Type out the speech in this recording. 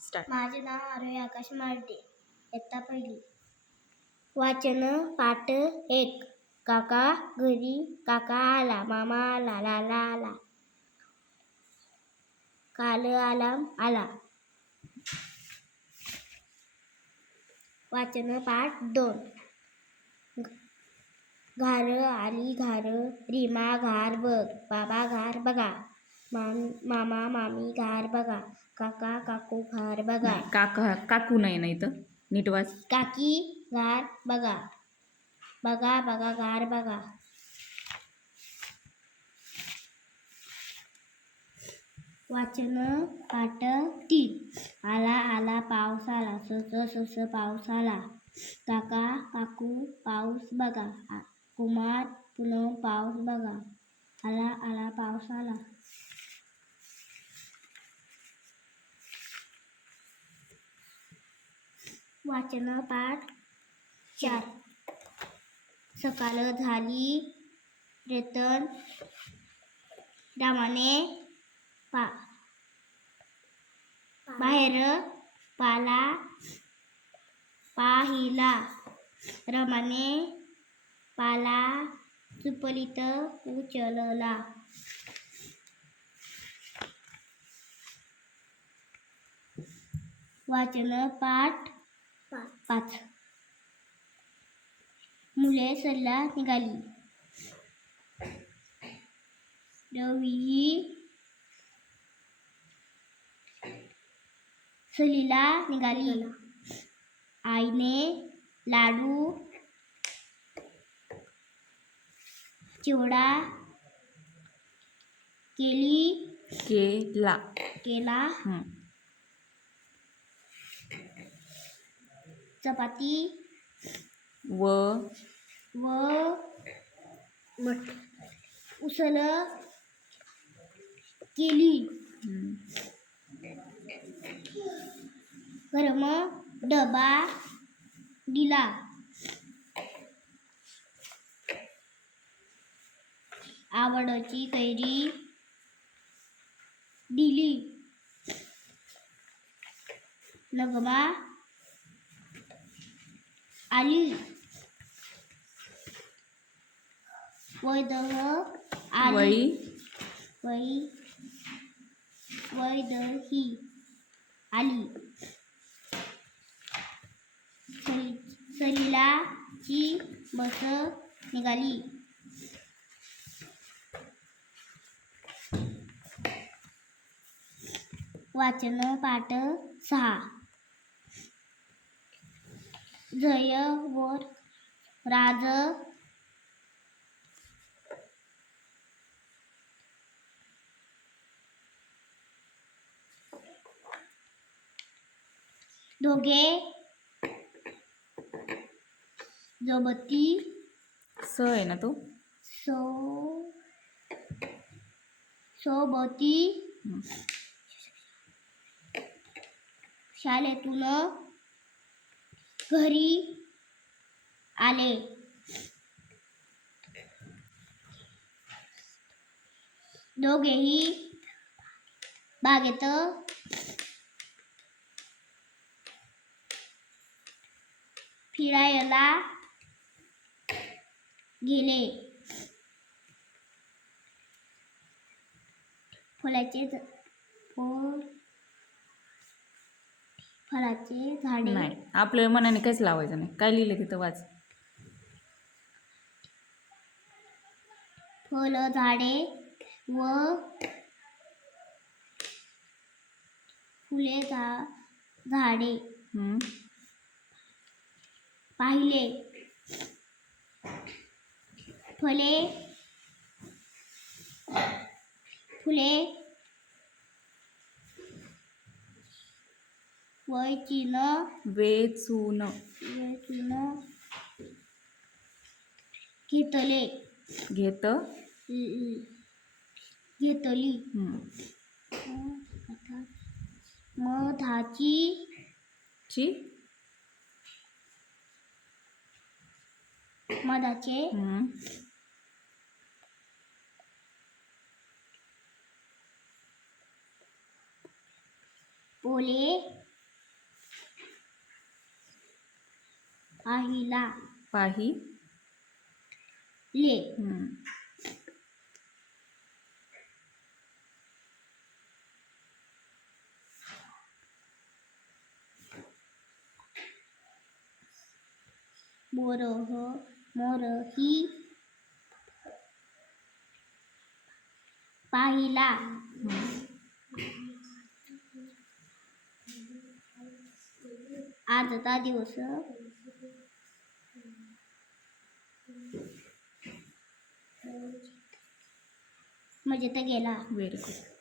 Start. माझे नाव आरोही आकाश मार्डे. इयत्ता पहिली. वाचन पाठ 1. काका घरी, काका आला, मामा आला, लाला आला, काल आला आला. वाचन पाठ 2. घार आली घार, रीमा घार बघ, बाबा घार बघा, मामा मामी घार बघा, काका काकू घार बघा. काका काकू नाही ना इथं, नीट वाच. काकी घार बघा, बघा बघा घार बघा. वाचन पाठ 3. आला आला पाऊस आला, सस सस पाऊस आला, काका काकू पाऊस बघा, कुमार पुनम पाऊस बघा, आला आला पाऊस आला. वाचन पाठ 4. सकाळ झाली रेतन, रामाने बाहेर पाला पाहिला, रमाने पाला चुपलीत उचलला. वाचन पाठ 5. मुले सल्ला निघाली, रवी सहलीला निघाली, आईने लाडू चिवडा केला, चपाती व उसळ केली, गरम डबा दिला, आवडची कैरी दिली, नगमा आली, वैदह आली, वैदही आली. सहलीची बस निघाली. वाचन पाठ 6. जय व राज दोघे जोबती स आहे ना तो, सोबती शाळेतून घरी आले. दोघेही बागेत फिरायला गेले. फळाचे झाडे नाही आपल्या मनाने काहीच लावायचं नाही. काय लिहिलं तिथं वाच. फळ झाडे व फुले झाडे पाहिले. फुले वेचून घेतली. मधाचे पोले पाहिला पाही ले हम्म. मोरह मोरही पाहिला आजचा दिवस मजेत गेला. Very good.